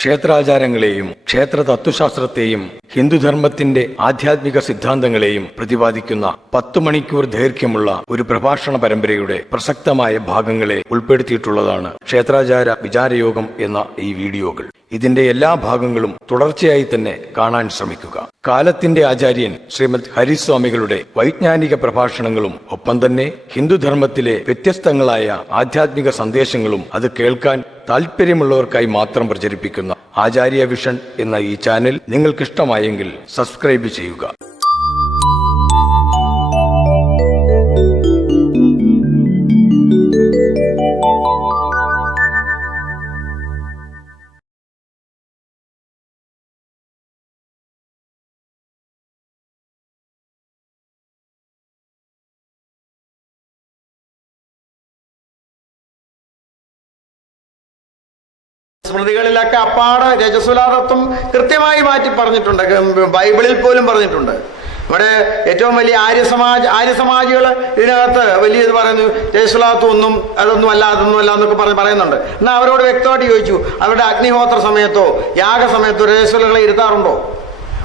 ക്ഷേത്രാചാരങ്ങളെയും ക്ഷേത്ര തത്വശാസ്ത്രത്തെയും ഹിന്ദുധർമ്മത്തിന്റെ ആധ്യാത്മിക സിദ്ധാന്തങ്ങളെയും പ്രതിപാദിക്കുന്ന പത്തു മണിക്കൂർ ദൈർഘ്യമുള്ള ഒരു പ്രഭാഷണ പരമ്പരയുടെ പ്രസക്തമായ ഭാഗങ്ങളെ ഉൾപ്പെടുത്തിയിട്ടുള്ളതാണ് ക്ഷേത്രാചാര വിചാരയോഗം എന്ന ഈ വീഡിയോകൾ. ഇതിന്റെ എല്ലാ ഭാഗങ്ങളും തുടർച്ചയായി തന്നെ കാണാൻ ശ്രമിക്കുക. കാലത്തിന്റെ ആചാര്യൻ ശ്രീമദ് ഹരിസ്വാമികളുടെ വൈജ്ഞാനിക പ്രഭാഷണങ്ങളും ഒപ്പം തന്നെ ഹിന്ദുധർമ്മത്തിലെ വ്യത്യസ്തങ്ങളായ ആധ്യാത്മിക സന്ദേശങ്ങളും അത് കേൾക്കാൻ താല്പര്യമുള്ളവർക്കായി മാത്രം പ്രചരിപ്പിക്കുന്ന ആചാര്യ വിഷൻ എന്ന ഈ ചാനൽ നിങ്ങൾക്കിഷ്ടമായെങ്കിൽ സബ്സ്ക്രൈബ് ചെയ്യുക. സ്മൃതികളിലൊക്കെ അപ്പാട് രജസുലാതത്വം കൃത്യമായി മാറ്റി പറഞ്ഞിട്ടുണ്ട്. ബൈബിളിൽ പോലും പറഞ്ഞിട്ടുണ്ട്. ഇവിടെ ഏറ്റവും വലിയ ആര്യ സമാജ് ആര്യ സമാജികൾ ഇതിനകത്ത് വലിയ ഇത് പറയുന്നു രജസുലാതത്വം ഒന്നും അതൊന്നും അല്ല അതൊന്നും അല്ല എന്നൊക്കെ പറഞ്ഞ് പറയുന്നുണ്ട്. എന്നാൽ അവരോട് വ്യക്തമായിട്ട് ചോദിച്ചു അവരുടെ അഗ്നിഹോത്ര സമയത്തോ യാഗ സമയത്തോ രജസുലകളെ ഇരുത്താറുണ്ടോ?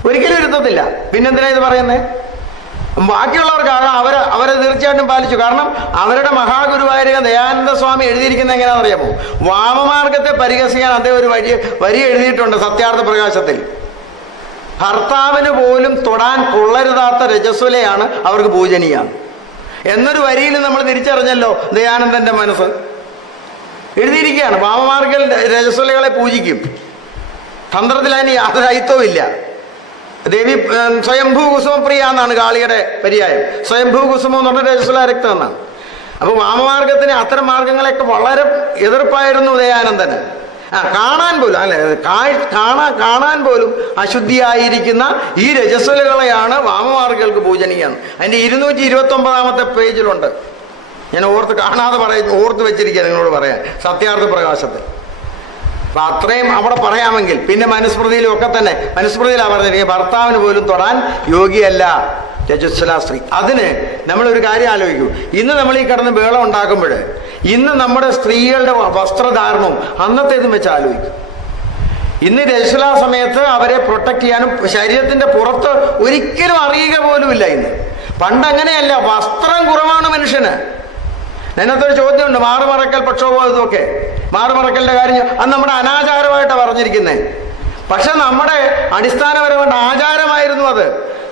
ഒരിക്കലും ഇരുത്തത്തില്ല. പിന്നെന്തിനാ ഇത് പറയുന്നത് ബാക്കിയുള്ളവർക്ക് അവരെ അവരെ തീർച്ചയായിട്ടും പാലിച്ചു. കാരണം അവരുടെ മഹാഗുരുവായ ദയാനന്ദ സ്വാമി എഴുതിയിരിക്കുന്നത് എങ്ങനെയാണെന്ന് അറിയാമോ വാമമാർഗത്തെ പരിഹസിക്കാൻ അദ്ദേഹം ഒരു വഴി വരി എഴുതിയിട്ടുണ്ട് സത്യാർത്ഥ പ്രകാശത്തിൽ. ഭർത്താവിന് പോലും തൊടാൻ കൊള്ളരുതാത്ത രജസ്വലയാണ് അവർക്ക് പൂജനീയാണ് എന്നൊരു വരിയിൽ നമ്മൾ തിരിച്ചറിഞ്ഞല്ലോ ദയാനന്ദന്റെ മനസ്സ്. എഴുതിയിരിക്കുകയാണ് വാമമാർഗൽ രജസ്വലകളെ പൂജിക്കും. തന്ത്രത്തിൽ അതിന് യാതൊരു അയിത്വവും ഇല്ല ദേവി സ്വയംഭൂ കുസുമപ്രിയ എന്നാണ് കാളിയുടെ പര്യായം. സ്വയംഭൂ കുസുമം എന്ന് പറഞ്ഞ രജസ്വല രക്തം എന്നാണ് അപ്പൊ വാമമാർഗത്തിന് അത്തരം മാർഗങ്ങളെയൊക്കെ വളരെ എതിർപ്പായിരുന്നു ഉദയാനന്ദന് ആ കാണാൻ പോലും അല്ലെ കാണാൻ കാണാൻ പോലും അശുദ്ധിയായിരിക്കുന്ന ഈ രജസ്വലുകളെയാണ് വാമമാർഗങ്ങൾക്ക് പൂജനീയം. അതിന്റെ ഇരുന്നൂറ്റി ഇരുപത്തി ഒമ്പതാമത്തെ പേജിലുണ്ട്. ഞാൻ ഓർത്ത് കാണാതെ പറയ ഓർത്ത് വെച്ചിരിക്കുക നിങ്ങളോട് പറയാൻ. സത്യാർത്ഥ പ്രകാശത്തിൽ അപ്പൊ അത്രയും അവിടെ പറയാമെങ്കിൽ പിന്നെ മനുസ്മൃതിയിലും ഒക്കെ തന്നെ മനുസ്മൃതിയിലാണ് പറഞ്ഞിരിക്കുന്നത് ഭർത്താവിന് പോലും തൊടാൻ യോഗിയല്ല രജസ്വല സ്ത്രീ. അതിന് നമ്മളൊരു കാര്യം ആലോചിക്കൂ. ഇന്ന് നമ്മൾ ഈ കിടന്ന് വേളം ഉണ്ടാക്കുമ്പോൾ ഇന്ന് നമ്മുടെ സ്ത്രീകളുടെ വസ്ത്രധാരണവും അന്നത്തേതും വെച്ച് ആലോചിക്കും. ഇന്ന് രജസ്വലാ സമയത്ത് അവരെ പ്രൊട്ടക്ട് ചെയ്യാനും ശരീരത്തിന്റെ പുറത്ത് ഒരിക്കലും അറിയുക പോലും ഇല്ല ഇന്ന്. പണ്ട് അങ്ങനെയല്ല വസ്ത്രം കുറവാണ് മനുഷ്യന്. അതിനകത്തൊരു ചോദ്യമുണ്ട് മാറുമറക്കൽ പക്ഷോപതൊക്കെ മാറുമറക്കലിന്റെ കാര്യം അത് നമ്മുടെ അനാചാരമായിട്ടാണ് പറഞ്ഞിരിക്കുന്നത് പക്ഷെ നമ്മുടെ അടിസ്ഥാനപരമായിട്ട് ആചാരമായിരുന്നു അത്.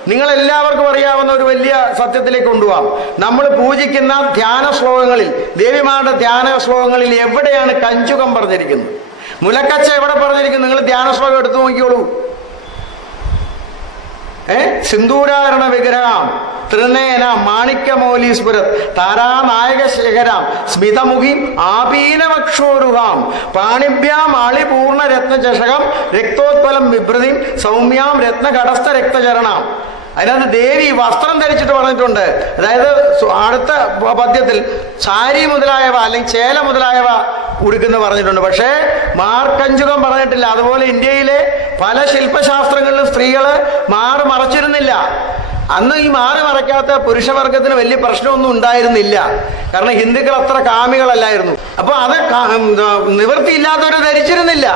നിങ്ങൾ എല്ലാവർക്കും അറിയാവുന്ന ഒരു വലിയ സത്യത്തിലേക്ക് കൊണ്ടുപോകാം നമ്മൾ പൂജിക്കുന്ന ധ്യാന ശ്ലോകങ്ങളിൽ ദേവിമാരുടെ ധ്യാന ശ്ലോകങ്ങളിൽ എവിടെയാണ് കഞ്ചുകം പറഞ്ഞിരിക്കുന്നത്? മുലക്കച്ച എവിടെ പറഞ്ഞിരിക്കുന്നു? നിങ്ങൾ ധ്യാന ശ്ലോകം എടുത്തു നോക്കിയോളൂ ഏ? സിന്ദൂരാരണ വിഗ്രഹം ത്രിനയന മാണിക്യമൗലീസ്പുരം താരാനായക ശേഖരാം സ്മിതമുഖി ആപീനവക്ഷോരുഹാം പാണിഭ്യാം ആളിപൂർണ രത്നചഷകം രക്തോത്പലം വിഭ്രതിം സൗമ്യാം രത്നഘടസ്ഥ രക്തചരണം അതിനകത്ത് ദേവി വസ്ത്രം ധരിച്ചിട്ട് പറഞ്ഞിട്ടുണ്ട്. അതായത് അടുത്ത പദ്യത്തിൽ സാരി മുതലായവ അല്ലെങ്കിൽ ചേല മുതലായവ ഉടുക്കുന്ന പറഞ്ഞിട്ടുണ്ട്. പക്ഷേ മാർക്കഞ്ചുകം പറഞ്ഞിട്ടില്ല. അതുപോലെ ഇന്ത്യയിലെ പല ശില്പശാസ്ത്രങ്ങളിലും സ്ത്രീകൾ മാറ് മറച്ചിരുന്നില്ല. അന്ന് ഈ മാറി മറയ്ക്കാത്ത പുരുഷവർഗത്തിന് വലിയ പ്രശ്നമൊന്നും ഉണ്ടായിരുന്നില്ല. കാരണം ഹിന്ദുക്കൾ അത്ര കാമികളല്ലായിരുന്നു. അപ്പൊ അത് നിവൃത്തിയില്ലാത്തവരെ ധരിച്ചിരുന്നില്ല.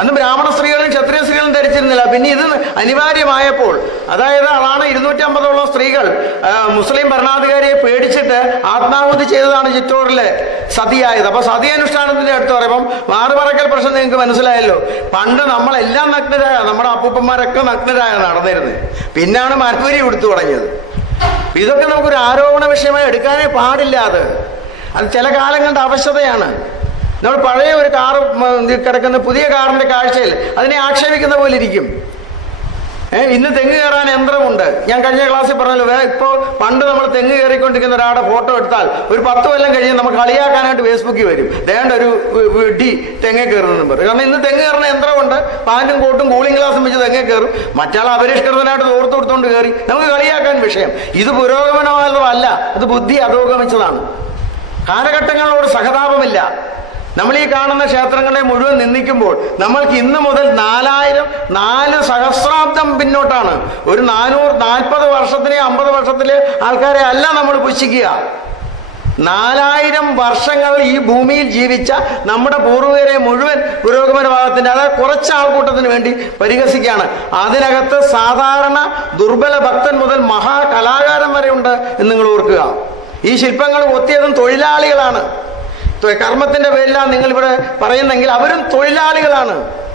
അന്ന് ബ്രാഹ്മണ സ്ത്രീകളും ക്ഷത്രിയ സ്ത്രീകളും ധരിച്ചിരുന്നില്ല. പിന്നെ ഇത് അനിവാര്യമായപ്പോൾ അതായത് അതാണ് ഇരുന്നൂറ്റി അമ്പതോളം സ്ത്രീകൾ മുസ്ലിം ഭരണാധികാരിയെ പേടിച്ചിട്ട് ആത്മാഹുതി ചെയ്തതാണ് ചിറ്റോറിലെ സതിയായത്. അപ്പൊ സതി അനുഷ്ഠാനത്തിന്റെ അടുത്ത് പറയുമ്പം മാറുപറക്കൽ പ്രശ്നം നിങ്ങൾക്ക് മനസ്സിലായല്ലോ. പണ്ട് നമ്മളെല്ലാം നഗ്നരായ നമ്മുടെ അപ്പൂപ്പന്മാരൊക്കെ നഗ്നരായ നടന്നിരുന്നത് പിന്നാണ് മരപ്പുരി കൊടുത്തു തുടങ്ങിയത്. ഇതൊക്കെ നമുക്കൊരു ആരോപണ വിഷയമായി എടുക്കാനേ പാടില്ല അത്. അത് ചില കാലങ്ങളുടെ അവശതയാണ്. നമ്മൾ പഴയ ഒരു കാറ് കിടക്കുന്ന പുതിയ കാറിന്റെ കാഴ്ചയിൽ അതിനെ ആക്ഷേപിക്കുന്ന പോലെ ഇരിക്കും ഇന്ന് തെങ്ങ് കയറാൻ യന്ത്രമുണ്ട്. ഞാൻ കഴിഞ്ഞ ക്ലാസ്സിൽ പറഞ്ഞല്ലോ ഇപ്പോൾ പണ്ട് നമ്മൾ തെങ്ങ് കയറിക്കൊണ്ടിരിക്കുന്ന ഒരാളുടെ ഫോട്ടോ എടുത്താൽ ഒരു പത്ത് കൊല്ലം കഴിഞ്ഞ് നമുക്ക് കളിയാക്കാനായിട്ട് ഫേസ്ബുക്കിൽ വരും. വേണ്ട ഒരു ഡി തെങ്ങ കയറുന്നു പറയും. കാരണം ഇന്ന് തെങ്ങ് കയറുന്ന യന്ത്രമുണ്ട്. പാന്റും കോട്ടും കൂളിംഗ് ഗ്ലാസും വെച്ച് തെങ്ങ് കയറും. മറ്റാൾ അപരിഷ്കൃതനായിട്ട് തോർത്ത് കൊടുത്തോണ്ട് കയറി. നമുക്ക് കളിയാക്കാൻ വിഷയം. ഇത് പുരോഗമനമായതല്ല അത് ബുദ്ധി അധോഗമിച്ചതാണ്. കാലഘട്ടങ്ങളോട് സഹതാപമില്ല. നമ്മൾ ഈ കാണുന്ന ക്ഷേത്രങ്ങളെ മുഴുവൻ നിന്ദിക്കുമ്പോൾ നമ്മൾക്ക് ഇന്ന് മുതൽ നാലായിരം നാല് സഹസ്രാബ്ദം പിന്നോട്ടാണ്. ഒരു നാനൂറ് നാൽപ്പത് വർഷത്തിലെ അമ്പത് വർഷത്തിലെ ആൾക്കാരെ അല്ല നമ്മൾ പുച്ഛിക്കുക. നാലായിരം വർഷങ്ങൾ ഈ ഭൂമിയിൽ ജീവിച്ച നമ്മുടെ പൂർവികരെ മുഴുവൻ പുരോഗമന ഭാഗത്തിന്റെ അതായത് കുറച്ച് ആൾക്കൂട്ടത്തിന് വേണ്ടി പരിഹസിക്കുകയാണ്. അതിനകത്ത് സാധാരണ ദുർബല ഭക്തൻ മുതൽ മഹാകലാകാരൻ വരെ ഉണ്ട് എന്ന് നിങ്ങൾ ഓർക്കുക. ഈ ശില്പങ്ങൾ ഒത്തിയതും തൊഴിലാളികളാണ്. കർമ്മത്തിന്റെ പേരിലാണ് നിങ്ങൾ ഇവിടെ പറയുന്നെങ്കിൽ അവരും തൊഴിലാളികളാണ്.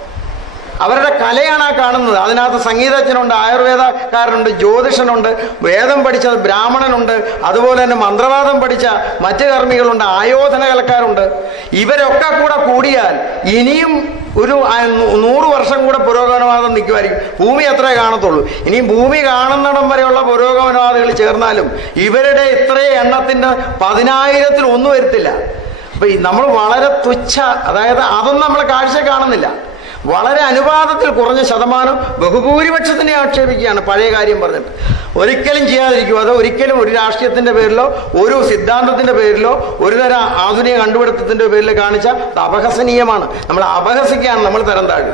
അവരുടെ കലയാണ് ആ കാണുന്നത്. അതിനകത്ത് സംഗീതജ്ഞനുണ്ട് ആയുർവേദക്കാരനുണ്ട് ജ്യോതിഷനുണ്ട് വേദം പഠിച്ച ബ്രാഹ്മണനുണ്ട് അതുപോലെ തന്നെ മന്ത്രവാദം പഠിച്ച മറ്റ് കർമ്മികളുണ്ട് ആയോധന കലക്കാരുണ്ട്. ഇവരൊക്കെ കൂടെ കൂടിയാൽ ഇനിയും ഒരു നൂറ് വർഷം കൂടെ പുരോഗമനവാദം നിൽക്കുമായിരിക്കും. ഭൂമി അത്രേ കാണത്തുള്ളൂ. ഇനിയും ഭൂമി കാണുന്നിടം വരെയുള്ള പുരോഗമനവാദികൾ ചേർന്നാലും ഇവരുടെ ഇത്രയും എണ്ണത്തിന്റെ പതിനായിരത്തിൽ ഒന്നും വരത്തില്ല. അപ്പൊ നമ്മൾ വളരെ തുച്ഛ അതായത് അതൊന്നും നമ്മൾ കാഴ്ച കാണുന്നില്ല. വളരെ അനുപാതത്തിൽ കുറഞ്ഞ ശതമാനം ബഹുഭൂരിപക്ഷത്തിനെ ആക്ഷേപിക്കുകയാണ് പഴയ കാര്യം പറഞ്ഞിട്ട്. ഒരിക്കലും ചെയ്യാതിരിക്കും അത് ഒരിക്കലും ഒരു രാഷ്ട്രീയത്തിന്റെ പേരിലോ ഒരു സിദ്ധാന്തത്തിന്റെ പേരിലോ ഒരു തരം ആധുനിക കണ്ടുപിടുത്തത്തിന്റെ പേരിൽ കാണിച്ച അപഹസനീയമാണ്. നമ്മൾ അപഹസിക്കുകയാണ് നമ്മൾ തരം താഴുക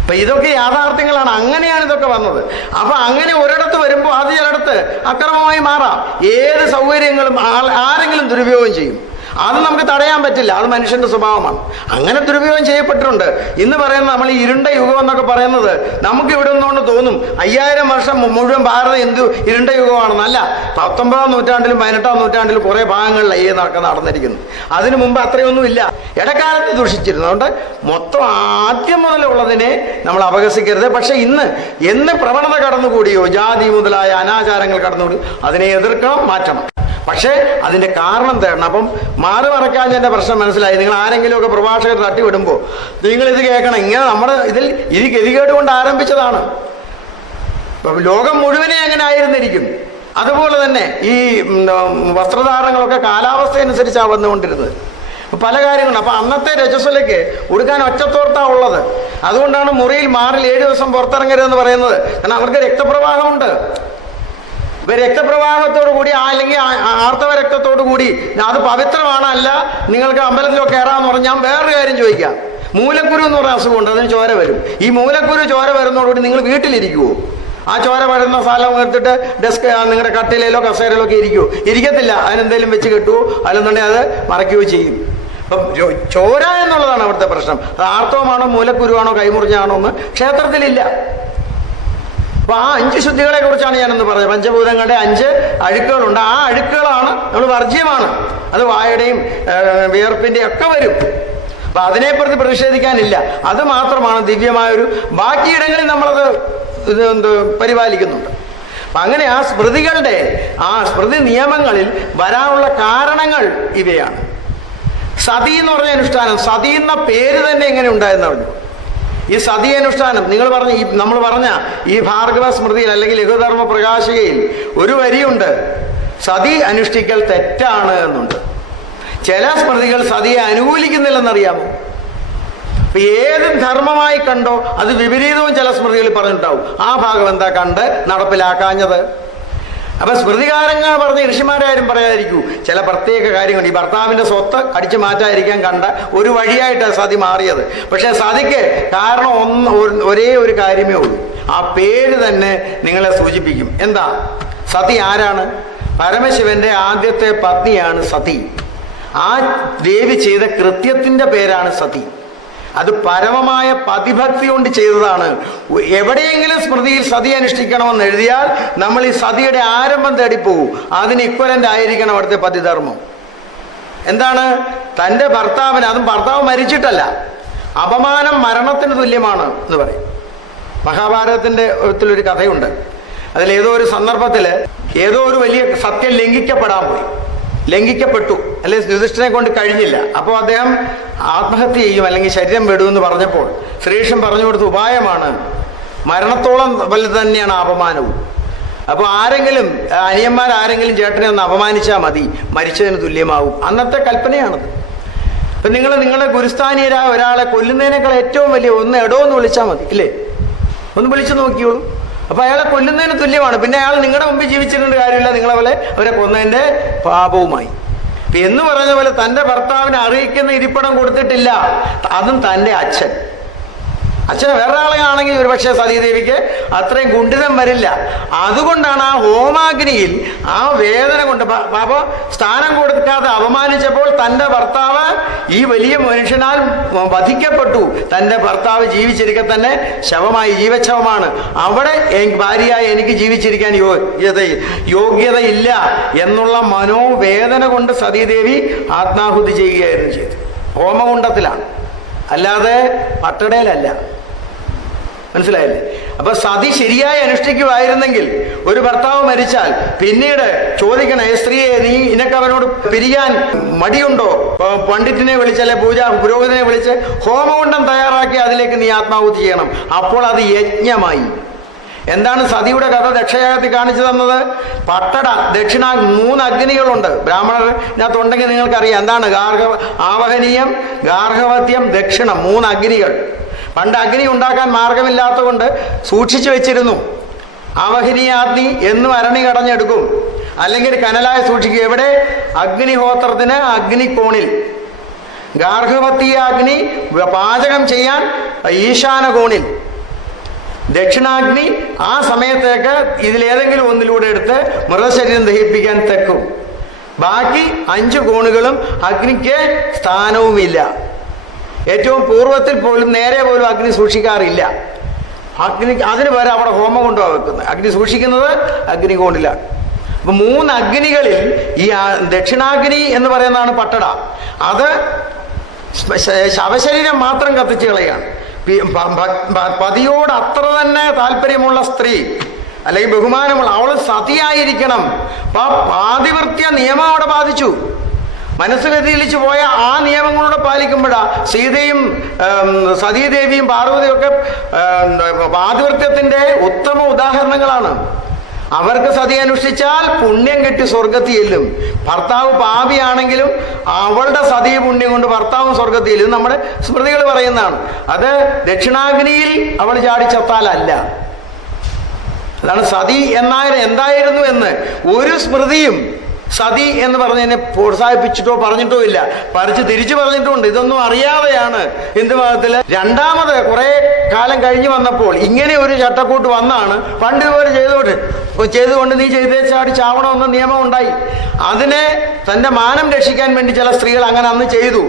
അപ്പൊ ഇതൊക്കെ യാഥാർത്ഥ്യങ്ങളാണ്. അങ്ങനെയാണ് ഇതൊക്കെ വന്നത്. അപ്പൊ അങ്ങനെ ഒരിടത്ത് വരുമ്പോൾ അത് ചിലയിടത്ത് അക്രമമായി മാറാം. ഏത് സൗകര്യങ്ങളും ആരെങ്കിലും ദുരുപയോഗം ചെയ്യും. അത് നമുക്ക് തടയാൻ പറ്റില്ല. അത് മനുഷ്യന്റെ സ്വഭാവമാണ്. അങ്ങനെ ദുരുപയോഗം ചെയ്യപ്പെട്ടിട്ടുണ്ട്. ഇന്ന് പറയുന്ന നമ്മൾ ഈ ഇരുണ്ട യുഗം എന്നൊക്കെ പറയുന്നത് നമുക്ക് ഇവിടെ നിന്നുകൊണ്ട് തോന്നും അയ്യായിരം വർഷം മുഴുവൻ ഭാരതം എന്തു ഇരുണ്ട യുഗമാണെന്നല്ല പത്തൊമ്പതാം നൂറ്റാണ്ടിലും പതിനെട്ടാം നൂറ്റാണ്ടിലും കുറെ ഭാഗങ്ങളിൽ ഈ നടക്ക നടന്നിരിക്കുന്നു. അതിനു മുമ്പ് അത്രയൊന്നും അത്രയൊന്നുമില്ല ഇടക്കാലത്ത് ദൂഷിച്ചിരുന്നു. അതുകൊണ്ട് മൊത്തം ആദ്യം മുതലുള്ളതിനെ നമ്മൾ അപഹസിക്കരുത്. പക്ഷെ ഇന്ന് എന്ന് പ്രവണത കടന്നുകൂടിയോ ജാതി മുതലായ അനാചാരങ്ങൾ കടന്നുകൂടി അതിനെ എതിർക്കണം മാറ്റണം. പക്ഷേ അതിന്റെ കാരണം തേടണം അപ്പം മാറി മറക്കാൻ എന്റെ പ്രശ്നം മനസ്സിലായി. നിങ്ങൾ ആരെങ്കിലും ഒക്കെ പ്രഭാഷകർ തട്ടിവിടുമ്പോൾ നിങ്ങൾ ഇത് കേൾക്കണം. ഇങ്ങനെ നമ്മുടെ ഇതിൽ ഇത് ഗതികേട് കൊണ്ട് ആരംഭിച്ചതാണ് ലോകം മുഴുവനെ അങ്ങനെ ആയിരുന്നിരിക്കും. അതുപോലെ തന്നെ ഈ വസ്ത്രധാരണങ്ങളൊക്കെ കാലാവസ്ഥ അനുസരിച്ചാണ് വന്നുകൊണ്ടിരുന്നത് പല കാര്യങ്ങളും. അപ്പൊ അന്നത്തെ രജസ്വലയ്ക്ക് ഉടുക്കാൻ ഒറ്റത്തോർത്താ ഉള്ളത്. അതുകൊണ്ടാണ് മുറിയിൽ മാറിൽ ഏഴ് ദിവസം പുറത്തിറങ്ങരുതെന്ന് പറയുന്നത്. കാരണം അവർക്ക് രക്തപ്രവാഹമുണ്ട്. ഇപ്പൊ രക്തപ്രവാഹത്തോടു കൂടി അല്ലെങ്കിൽ ആർത്തവ രക്തത്തോടു കൂടി അത് പവിത്രമാണ് അല്ല നിങ്ങൾക്ക് അമ്പലത്തിലൊക്കെ കയറാന്ന് പറഞ്ഞാൽ ഞാൻ വേറൊരു കാര്യം ചോദിക്കാം. മൂലക്കുരു എന്ന് പറഞ്ഞ അസുഖമുണ്ട് അതിന് ചോര വരും. ഈ മൂലക്കുരു ചോര വരുന്നതോടുകൂടി നിങ്ങൾ വീട്ടിലിരിക്കുവോ? ആ ചോര വരുന്ന സ്ഥലം എടുത്തിട്ട് ഡെസ്ക് നിങ്ങളുടെ കട്ടിലയിലോ കസേരയിലോ ഒക്കെ ഇരിക്കുവോ? ഇരിക്കത്തില്ല. അതിനെന്തെങ്കിലും വെച്ച് കെട്ടുവോ? അല്ലെന്നുണ്ടെങ്കിൽ അത് മറയ്ക്കുകയോ ചെയ്യും. അപ്പം ചോര എന്നുള്ളതാണ് അവിടുത്തെ പ്രശ്നം. അത് ആർത്തവമാണോ മൂലക്കുരുവാണോ കൈമുറിഞ്ഞാണോ എന്ന് ക്ഷേത്രത്തിലില്ല. അപ്പൊ ആ അഞ്ച് ശുദ്ധികളെ കുറിച്ചാണ് ഞാനൊന്ന് പറഞ്ഞത്. പഞ്ചഭൂതങ്ങളുടെ അഞ്ച് അഴുക്കുകളുണ്ട്. ആ അഴുക്കുകളാണ് നമ്മൾ വർജ്യമാണ്. അത് വായുടെയും വിയർപ്പിന്റെയും ഒക്കെ വരും. അപ്പൊ അതിനെപ്പറ്റി പ്രതിഷേധിക്കാനില്ല. അത് മാത്രമാണ് ദിവ്യമായൊരു ബാക്കിയിടങ്ങളിൽ നമ്മളത് എന്ത് പരിപാലിക്കുന്നുണ്ട്. അങ്ങനെ ആ സ്മൃതികളുടെ ആ സ്മൃതി നിയമങ്ങളിൽ വരാനുള്ള കാരണങ്ങൾ ഇവയാണ്. സതി എന്ന് പറഞ്ഞ അനുഷ്ഠാനം സതി എന്ന പേര് തന്നെ എങ്ങനെ ഉണ്ടായെന്ന് പറഞ്ഞു ഈ സതി അനുഷ്ഠാനം നിങ്ങൾ പറഞ്ഞ ഈ നമ്മൾ പറഞ്ഞ ഈ ഭാർഗവ സ്മൃതിയിൽ അല്ലെങ്കിൽ ലഘുധർമ്മ പ്രകാശികയിൽ ഒരു വരിയുണ്ട്. സതി അനുഷ്ഠിക്കൽ തെറ്റാണ് എന്നുണ്ട്. ചില സ്മൃതികൾ സതിയെ അനുകൂലിക്കുന്നില്ലെന്നറിയാമോ? അപ്പൊ ഏത് ധർമ്മമായി കണ്ടോ അത് വിപരീതവും ചില സ്മൃതികളിൽ പറഞ്ഞിട്ടുണ്ടാവും. ആ ഭാഗം എന്താ കണ്ട് നടപ്പിലാക്കാഞ്ഞത്? അപ്പൊ സ്മൃതികാരങ്ങൾ പറഞ്ഞ ഋഷിമാരാരും പറയാതിരിക്കൂ. ചില പ്രത്യേക കാര്യങ്ങൾ. ഈ ഭർത്താവിന്റെ സ്വത്ത് അടിച്ചു മാറ്റാതിരിക്കാൻ കണ്ട ഒരു വഴിയായിട്ട് സതി മാറിയത്. പക്ഷെ സതിക്ക് കാരണം ഒന്ന് ഒരേ ഒരു കാര്യമേ ഉള്ളൂ. ആ പേര് തന്നെ നിങ്ങളെ സൂചിപ്പിക്കും. എന്താ? സതി ആരാണ്? പരമശിവന്റെ ആദ്യത്തെ പത്നിയാണ് സതി. ആ ദേവി ചെയ്ത കൃത്യത്തിന്റെ പേരാണ് സതി. അത് പരമമായ പതിഭക്തി കൊണ്ട് ചെയ്തതാണ്. എവിടെയെങ്കിലും സ്മൃതിയിൽ സതി അനുഷ്ഠിക്കണമെന്ന് എഴുതിയാൽ നമ്മൾ ഈ സതിയുടെ ആരംഭം തേടിപ്പോകും. അതിന് ഇക്വലന്റ് ആയിരിക്കണം അവിടുത്തെ പതിധർമ്മം. എന്താണ്? തന്റെ ഭർത്താവിന് അതും ഭർത്താവ് മരിച്ചിട്ടല്ല. അപമാനം മരണത്തിന് തുല്യമാണ് എന്ന് പറയും. മഹാഭാരതത്തിന്റെ ഒരു കഥയുണ്ട്. അതിൽ ഏതോ ഒരു സന്ദർഭത്തിൽ ഏതോ ഒരു വലിയ സത്യം ലംഘിക്കപ്പെടാൻ പോയി. ലംഘിക്കപ്പെട്ടു. അല്ലെ യുധിഷ്ഠനെ കൊണ്ട് കഴിഞ്ഞില്ല. അപ്പോൾ അദ്ദേഹം ആത്മഹത്യ ചെയ്യും അല്ലെങ്കിൽ ശരീരം വിടുമെന്ന് പറഞ്ഞപ്പോൾ ശ്രീകൃഷ്ണൻ പറഞ്ഞു കൊടുത്ത ഉപായമാണ് മരണത്തോളം വലുത് തന്നെയാണ് അപമാനവും. അപ്പോൾ ആരെങ്കിലും അനിയന്മാർ ആരെങ്കിലും ചേട്ടനെ ഒന്ന് അപമാനിച്ചാൽ മതി മരിച്ചതിന് തുല്യമാവും. അന്നത്തെ കൽപ്പനയാണത്. ഇപ്പം നിങ്ങൾ നിങ്ങളെ ഗുരുസ്ഥാനീയരായ ഒരാളെ കൊല്ലുന്നതിനേക്കാൾ ഏറ്റവും വലിയ ഒന്ന് എടോ എന്ന് വിളിച്ചാൽ മതി ഇല്ലേ? ഒന്ന് വിളിച്ചു നോക്കിയോളൂ. അപ്പൊ അയാളെ കൊല്ലുന്നതിന് തുല്യമാണ്. പിന്നെ അയാൾ നിങ്ങളുടെ മുമ്പിൽ ജീവിച്ചിട്ടുണ്ട് കാര്യമില്ല. നിങ്ങളെ അവരെ കൊന്നതിന്റെ പാപവുമായി. എന്ന് പറഞ്ഞ പോലെ തന്റെ ഭർത്താവിനെ അറിയിക്കുന്ന ഇരിപ്പിടം കൊടുത്തിട്ടില്ല. അതും തന്റെ അച്ഛൻ. അച്ഛൻ വേറൊരാളെ ആണെങ്കിൽ ഒരുപക്ഷെ സതീദേവിക്ക് അത്രയും കുണ്ഠിതം വരില്ല. അതുകൊണ്ടാണ് ആ ഹോമാഗ്നിയിൽ ആ വേദന കൊണ്ട് പ- സ്ഥാനം കൊടുക്കാതെ അപമാനിച്ചപ്പോൾ തന്റെ ഭർത്താവ് ഈ വലിയ മനുഷ്യനാൽ വധിക്കപ്പെട്ടു. തന്റെ ഭർത്താവ് ജീവിച്ചിരിക്കെ തന്നെ ശവമായി ജീവശവമാണ്. അവിടെ ഭാര്യയായി എനിക്ക് ജീവിച്ചിരിക്കാൻ യോഗ്യത യോഗ്യതയില്ല എന്നുള്ള മനോവേദന കൊണ്ട് സതീദേവി ആത്മാഹുതി ചെയ്യുകയായിരുന്നു ചെയ്തു ഹോമകുണ്ടത്തിലാണ് അല്ലാതെ പട്ടടയിലല്ല. മനസ്സിലായില്ലേ? അപ്പൊ സതി ശരിയായി അനുഷ്ഠിക്കുമായിരുന്നെങ്കിൽ ഒരു ഭർത്താവ് മരിച്ചാൽ പിന്നീട് ചോദിക്കണേ സ്ത്രീയെ നീ നിനക്ക് അവനോട് പിരിയാൻ മടിയുണ്ടോ? പണ്ഡിറ്റിനെ വിളിച്ച് അല്ലെ പൂജ പുരോഹിതനെ വിളിച്ച് ഹോമകുണ്ടം തയ്യാറാക്കി അതിലേക്ക് നീ ആത്മാഹുതി ചെയ്യണം. അപ്പോൾ അത് യജ്ഞമായി. എന്താണ് സതിയുടെ കഥ ദക്ഷയാഗത്തിൽ കാണിച്ചു തന്നത്? പട്ടട ദക്ഷിണ മൂന്ന് അഗ്നികളുണ്ട്. ബ്രാഹ്മണറിനകത്തുണ്ടെങ്കിൽ നിങ്ങൾക്കറിയാം. എന്താണ് ഗാർഹവ ആവഹനീയം ഗാർഹവത്യം ദക്ഷിണം മൂന്ന് അഗ്നികൾ. പണ്ട് അഗ്നി ഉണ്ടാക്കാൻ മാർഗമില്ലാത്തതുകൊണ്ട് സൂക്ഷിച്ചു വെച്ചിരുന്നു. അവഹിനിയാഗ്നി എന്നും അരണി കടഞ്ഞെടുക്കും. അല്ലെങ്കിൽ കനലായി സൂക്ഷിക്കും. എവിടെ? അഗ്നിഹോത്രത്തിന് അഗ്നിക്കോണിൽ കോണിൽ അഗ്നി പാചകം ചെയ്യാൻ ഈശാന കോണിൽ ദക്ഷിണാഗ്നി ആ സമയത്തേക്ക് ഇതിലേതെങ്കിലും ഒന്നിലൂടെ എടുത്ത് മൃതശരീരം ദഹിപ്പിക്കാൻ തെക്കും. ബാക്കി അഞ്ച് കോണുകളും അഗ്നിക്ക് സ്ഥാനവുമില്ല. ഏറ്റവും പൂർവത്തിൽ പോലും നേരെ പോലും അഗ്നി സൂക്ഷിക്കാറില്ല. അഗ്നി അതിന് വരെ അവിടെ ഹോമം കൊണ്ടുപോകാൻ വെക്കുന്നത്. അഗ്നി സൂക്ഷിക്കുന്നത് അഗ്നികോണിലാണ് അപ്പൊ മൂന്ന് അഗ്നികളിൽ ഈ ദക്ഷിണാഗ്നി എന്ന് പറയുന്നതാണ് പട്ടട. അത് ശവശരീരം മാത്രം കത്തിച്ച് കളയാണ് പതിയോട് അത്ര തന്നെ താല്പര്യമുള്ള സ്ത്രീ അല്ലെങ്കിൽ ബഹുമാനമുള്ള അവൾ സതിയായിരിക്കണം. അപ്പൊ ആ നിയമം അവിടെ ബാധിച്ചു. മനസ്സ് വ്യതിചലിച്ചു പോയ ആ നിയമങ്ങളൂടെ പാലിക്കുമ്പോഴാ സീതയും സതീദേവിയും പാർവതിയും ഒക്കെ ഉം, പാതിവൃത്യത്തിന്റെ ഉത്തമ ഉദാഹരണങ്ങളാണ്. അവർക്ക് സതി അനുഷ്ഠിച്ചാൽ പുണ്യം കിട്ടി സ്വർഗത്തിൽ ചെല്ലും. ഭർത്താവ് പാപിയാണെങ്കിലും അവളുടെ സതി പുണ്യം കൊണ്ട് ഭർത്താവും സ്വർഗത്തിൽ ചെല്ലും. നമ്മുടെ സ്മൃതികൾ പറയുന്നതാണ്. അത് ദക്ഷിണാഗ്നിയിൽ അവൾ ചാടിച്ചത്താലല്ല അതാണ് സതി എന്നായ എന്തായിരുന്നു എന്ന്. ഒരു സ്മൃതിയും സതി എന്ന് പറഞ്ഞതിനെ പ്രോത്സാഹിപ്പിച്ചിട്ടോ പറഞ്ഞിട്ടോ ഇല്ല. പറിച്ച് തിരിച്ചു പറഞ്ഞിട്ടുണ്ട്. ഇതൊന്നും അറിയാതെയാണ് ഹിന്ദു മതത്തിൽ രണ്ടാമത് കുറെ കാലം കഴിഞ്ഞു വന്നപ്പോൾ ഇങ്ങനെ ഒരു ചട്ടക്കൂട്ട് വന്നാണ് പണ്ട് ഇതുപോലെ ചെയ്തോട്ട്. ചെയ്തുകൊണ്ട് നീ ചെയ്തേച്ചാടി ചാവണമെന്ന നിയമം ഉണ്ടായി. അതിനെ തന്റെ മാനം രക്ഷിക്കാൻ വേണ്ടി ചില സ്ത്രീകൾ അങ്ങനെ അന്ന് ചെയ്തു.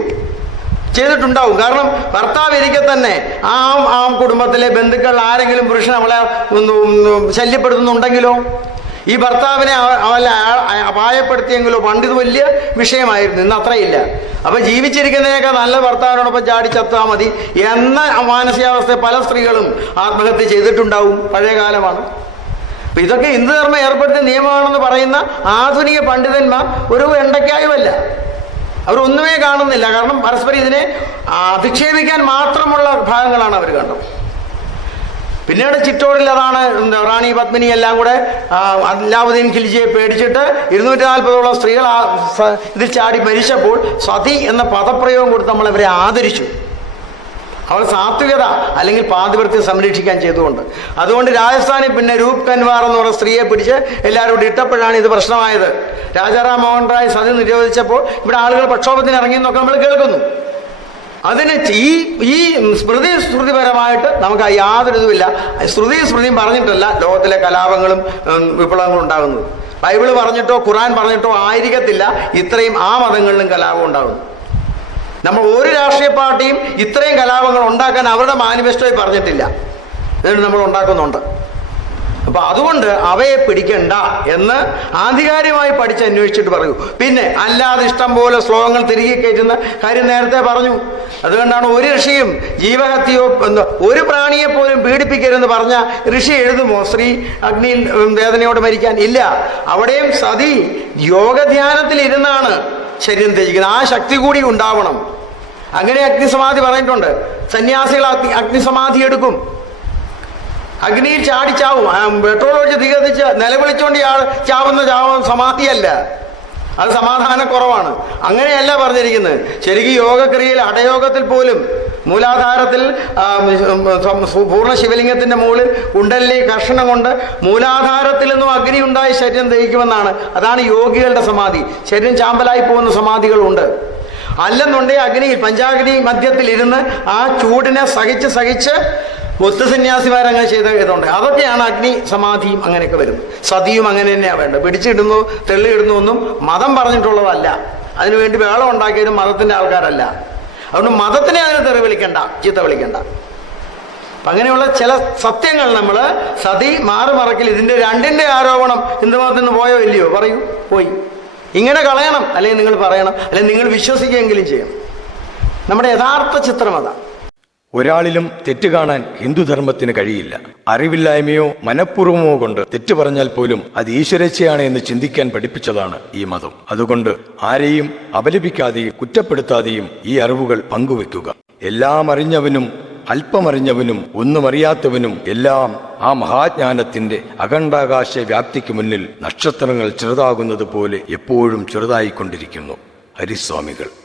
ചെയ്തിട്ടുണ്ടാവും. കാരണം ഭർത്താവ് ഇരിക്കെ തന്നെ ആ ആ കുടുംബത്തിലെ ബന്ധുക്കൾ ആരെങ്കിലും പുരുഷൻ അവളെ ശല്യപ്പെടുത്തുന്നുണ്ടെങ്കിലോ? ഈ ഭർത്താവിനെ അവ- അവളെ ആ- അപായപ്പെടുത്തിയെങ്കിലോ പണ്ട് ഇത് വലിയ വിഷയമായിരുന്നു ഇന്ന് അത്രയില്ല. അപ്പൊ ജീവിച്ചിരിക്കുന്നതിനേക്കാൾ നല്ല ഭർത്താവിനോടൊപ്പം ചാടി ചത്താൽ മതി എന്ന മാനസികാവസ്ഥ പല സ്ത്രീകളും ആത്മഹത്യ ചെയ്തിട്ടുണ്ടാവും പഴയ കാലമാണ്. അപ്പൊ ഇതൊക്കെ ഹിന്ദു ധർമ്മം ഏർപ്പെടുത്തിയ നിയമമാണെന്ന് പറയുന്ന ആധുനിക പണ്ഡിതന്മാർ ഒരു എണ്ടക്കായുമല്ല അവരൊന്നുമേ കാണുന്നില്ല കാരണം പരസ്പരം ഇതിനെ അധിക്ഷേപിക്കാൻ മാത്രമുള്ള ഭാഗങ്ങളാണ് അവർ കണ്ടത്. പിന്നീട് ചിറ്റോടിൽ അതാണ് റാണി പത്മിനി എല്ലാം കൂടെ അല്ലാവുദ്ദീൻ ഖിൽജിയെ പേടിച്ചിട്ട് ഇരുന്നൂറ്റി നാൽപ്പതോളം സ്ത്രീകൾ ആ ഇതിൽ ചാടി മരിച്ചപ്പോൾ സതി എന്ന പദപ്രയോഗം കൊടുത്ത് നമ്മൾ അവരെ ആദരിച്ചു. അവൾ സാത്വികത അല്ലെങ്കിൽ പാതിവൃത്തി സംരക്ഷിക്കാൻ ചെയ്തുകൊണ്ട്. അതുകൊണ്ട് രാജസ്ഥാനിൽ പിന്നെ രൂപ് കൻവാർ എന്ന് പറഞ്ഞ സ്ത്രീയെ പിടിച്ച് എല്ലാവരും ഇട്ടപ്പോഴാണ് ഇത് പ്രശ്നമായത്. രാജാറാം മോഹൻ റായ് സതി നിരോധിച്ചപ്പോൾ ഇവിടെ ആളുകൾ പ്രക്ഷോഭത്തിന് ഇറങ്ങിയെന്നൊക്കെ നമ്മൾ കേൾക്കുന്നു. അതിന് ഈ ഈ സ്മൃതി സ്മൃതിപരമായിട്ട് നമുക്ക് യാതൊരു ഇതുമില്ല. ശ്രുതി സ്മൃതിയും പറഞ്ഞിട്ടല്ല ലോകത്തിലെ കലാപങ്ങളും വിപ്ലവങ്ങളും ഉണ്ടാകുന്നത്. ബൈബിൾ പറഞ്ഞിട്ടോ ഖുറാൻ പറഞ്ഞിട്ടോ ആയിരിക്കത്തില്ല. ഇത്രയും ആ മതങ്ങളിലും കലാപം ഉണ്ടാകുന്നു. നമ്മൾ ഒരു രാഷ്ട്രീയ പാർട്ടിയും ഇത്രയും കലാപങ്ങൾ ഉണ്ടാക്കാൻ അവരുടെ മാനിഫെസ്റ്റോയിൽ പറഞ്ഞിട്ടില്ല. എന്നിട്ട് നമ്മൾ ഉണ്ടാക്കുന്നുണ്ട്. അപ്പൊ അതുകൊണ്ട് അവയെ പിടിക്കണ്ട എന്ന് ആധികാരികമായി പഠിച്ച് അന്വേഷിച്ചിട്ട് പറയൂ. പിന്നെ അല്ലാതെ ഇഷ്ടം പോലെ ശ്ലോകങ്ങൾ തിരികെ കയറ്റുന്ന കാര്യം നേരത്തെ പറഞ്ഞു. അതുകൊണ്ടാണ് ഒരു ഋഷിയും ജീവഹത്യയോ എന്തോ ഒരു പ്രാണിയെ പോലും പീഡിപ്പിക്കരുതെന്ന് പറഞ്ഞ ഋഷി എഴുതുമോ? സ്ത്രീ അഗ്നിയിൽ വേദനയോട് മരിക്കാൻ? ഇല്ല. അവിടെയും സതി യോഗധ്യാനത്തിൽ ഇരുന്നാണ് ശരീരം ത്യജിക്കുന്നത്. ആ ശക്തി കൂടി ഉണ്ടാവണം. അങ്ങനെ അഗ്നിസമാധി പറഞ്ഞിട്ടുണ്ട്. സന്യാസികൾ അഗ്നി അഗ്നിസമാധി എടുക്കും. അഗ്നിയിൽ ചാടി ചാവും. പെട്രോൾ ഒഴിച്ച് തീ കത്തിച്ച് നിലവിളിച്ചുകൊണ്ട് ഇയാൾ ചാവുന്ന ചാവും സമാധിയല്ല. അത് സമാധാനക്കുറവാണ് അങ്ങനെയല്ല പറഞ്ഞിരിക്കുന്നത്. ശരിക്കും യോഗക്രിയയിൽ അടയോഗത്തിൽ പോലും മൂലാധാരത്തിൽ പൂർണ ശിവലിംഗത്തിന്റെ മുകളിൽ കുണ്ടലിനി കർഷണം കൊണ്ട് മൂലാധാരത്തിൽ നിന്നും അഗ്നി ഉണ്ടായി ശരീരം ദഹിക്കുമെന്നാണ്. അതാണ് യോഗികളുടെ സമാധി. ശരീരം ചാമ്പലായി പോകുന്ന സമാധികളുണ്ട്. അല്ലെന്നുണ്ടെങ്കിൽ അഗ്നിയിൽ പഞ്ചാഗ്നി മധ്യത്തിൽ ഇരുന്ന് ആ ചൂടിനെ സഹിച്ച് സഹിച്ച് ബുദ്ധ സന്യാസിമാരങ്ങനെ ചെയ്ത ഇതുണ്ട് അതൊക്കെയാണ് അഗ്നി സമാധിയും അങ്ങനെയൊക്കെ വരും സതിയും അങ്ങനെ തന്നെയാണ് വേണ്ടത്. പിടിച്ചിടുന്നു തെള്ളിയിടുന്നു ഒന്നും മതം പറഞ്ഞിട്ടുള്ളതല്ല. അതിനുവേണ്ടി വേളം ഉണ്ടാക്കിയതും മതത്തിന്റെ ആൾക്കാരല്ല. അതുകൊണ്ട് മതത്തിനെ അതിന് തെറി വിളിക്കണ്ട ചീത്ത വിളിക്കണ്ട. അങ്ങനെയുള്ള ചില സത്യങ്ങൾ നമ്മൾ സതി മാറുമറക്കിൽ ഇതിന്റെ രണ്ടിന്റെ ആരോപണം ഹിന്ദു മതത്തിൽ നിന്ന് പോയോ ഇല്ലയോ പറയൂ പോയി. ഇങ്ങനെ കളയണം അല്ലെങ്കിൽ നിങ്ങൾ പറയണം അല്ലെങ്കിൽ നിങ്ങൾ വിശ്വസിക്കുകയെങ്കിലും ചെയ്യണം. നമ്മുടെ യഥാർത്ഥ ചിത്രം അതാണ് ഒരാളിലും തെറ്റ് കാണാൻ ഹിന്ദുധർമ്മത്തിന് കഴിയില്ല. അറിവില്ലായ്മയോ മനഃപൂർവമോ കൊണ്ട് തെറ്റ് പറഞ്ഞാൽ പോലും അത് ഈശ്വരച്ചയാണ് എന്ന് ചിന്തിക്കാൻ പഠിപ്പിച്ചതാണ് ഈ മതം. അതുകൊണ്ട് ആരെയും അപലപിക്കാതെയും കുറ്റപ്പെടുത്താതെയും ഈ അറിവുകൾ പങ്കുവെക്കുക. എല്ലാം അറിഞ്ഞവനും അല്പമറിഞ്ഞവനും ഒന്നും അറിയാത്തവനും എല്ലാം ആ മഹാജ്ഞാനത്തിന്റെ അഖണ്ഡാകാശ വ്യാപ്തിക്ക് മുന്നിൽ നക്ഷത്രങ്ങൾ ചെറുതാകുന്നത് പോലെ എപ്പോഴും ചെറുതായിക്കൊണ്ടിരിക്കുന്നു. ഹരിസ്വാമികൾ